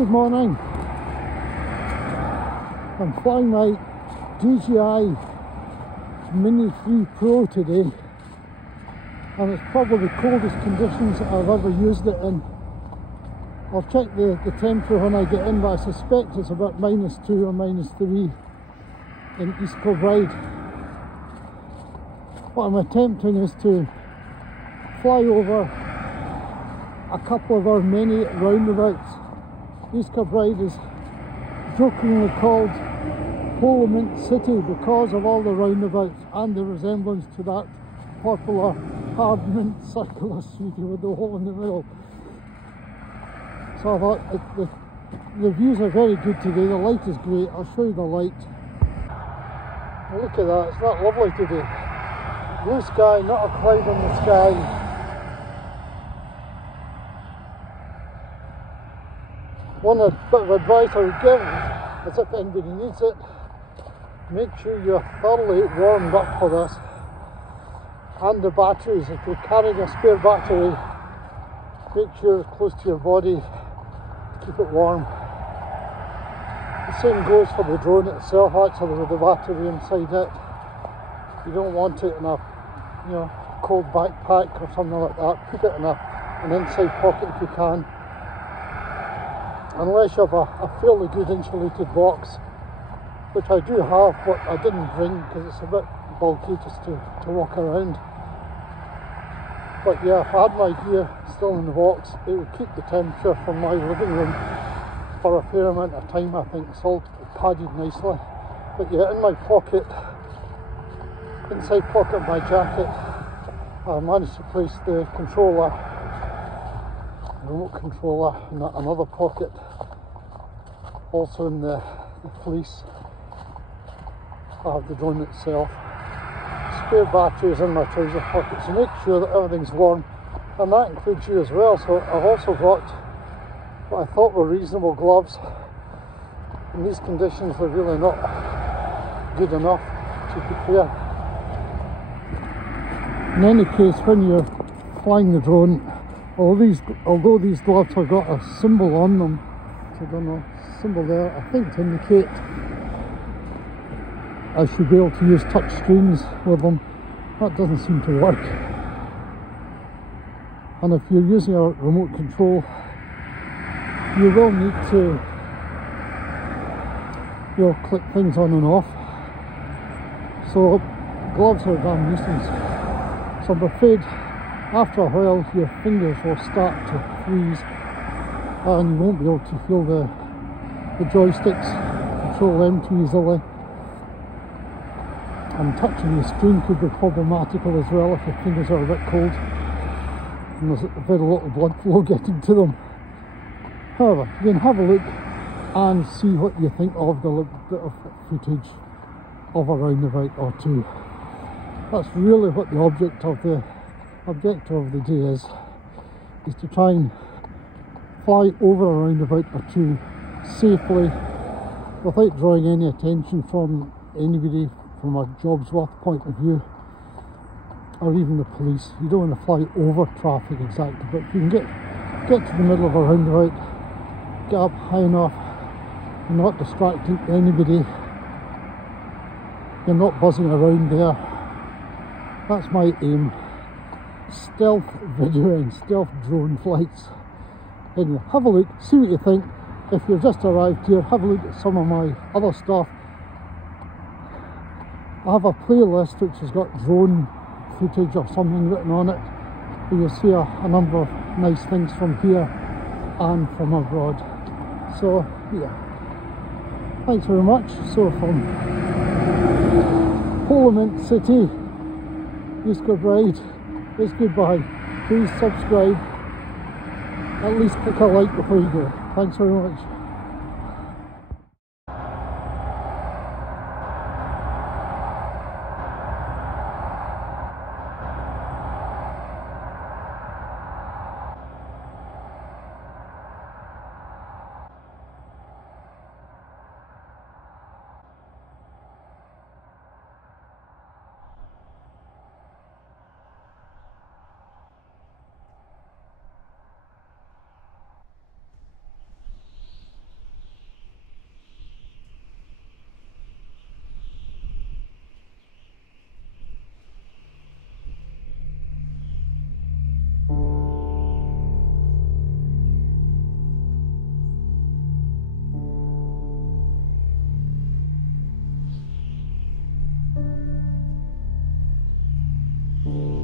Good morning. I'm flying my DJI Mini3 Pro today, and it's probably the coldest conditions I've ever used it in. I'll check the temperature when I get in, but I suspect it's about -2 or -3 in East Kilbride. What I'm attempting is to fly over a couple of our many roundabouts. East Kilbride is jokingly called Polo-Mint City because of all the roundabouts and the resemblance to that popular hard mint circular street with the hole in the middle. So I thought the views are very good today. The light is great. I'll show you the light. Look at that, it's not lovely today. Blue sky, not a cloud in the sky. One bit of advice I would give, as if anybody needs it, make sure you're thoroughly warmed up for this. And the batteries, if you're carrying a spare battery, make sure it's close to your body to keep it warm. The same goes for the drone itself, actually, with the battery inside it. You don't want it in a cold backpack or something like that. Put it in an inside pocket if you can. Unless you have a fairly good insulated box, which I do have, but I didn't bring because it's a bit bulky just to walk around. But yeah, if I had my gear still in the box, it would keep the temperature from my living room for a fair amount of time. I think it's all padded nicely. But yeah, in my pocket, inside pocket of my jacket, I managed to place the controller, remote controller, in another pocket, also in the fleece. I have the drone itself. Spare batteries in my trouser pocket, so make sure that everything's warm, and that includes you as well. So I've also got what I thought were reasonable gloves. In these conditions they're really not good enough, to be fair. In any case, when you're flying the drone, although these gloves have got a symbol on them, I don't know, symbol there, I think to indicate I should be able to use touch screens with them. That doesn't seem to work. And if you're using a remote control, you will need to click things on and off. So gloves are a damn nuisance. So I'm afraid after a while your fingers will start to freeze and you won't be able to feel the joysticks, control them too easily. And touching the screen could be problematical as well if your fingers are a bit cold and there's very little blood flow getting to them. However, you can have a look and see what you think of the little bit of footage of a roundabout or two. That's really what the objective of the day is to try and fly over a roundabout or two safely without drawing any attention from anybody from a job's worth point of view, or even the police. You don't want to fly over traffic exactly, but if you can get to the middle of a roundabout, get up high enough, you're not distracting anybody, you're not buzzing around there. That's my aim. Stealth video and stealth drone flights. Anyway, have a look, see what you think. If you've just arrived here, have a look at some of my other stuff. I have a playlist which has got drone footage or something written on it, where you'll see a number of nice things from here and from abroad. So yeah, thanks very much. So from Polo-Mint City, East Kilbride, it's goodbye. Please subscribe, at least click a like before you go. Thanks very much. you.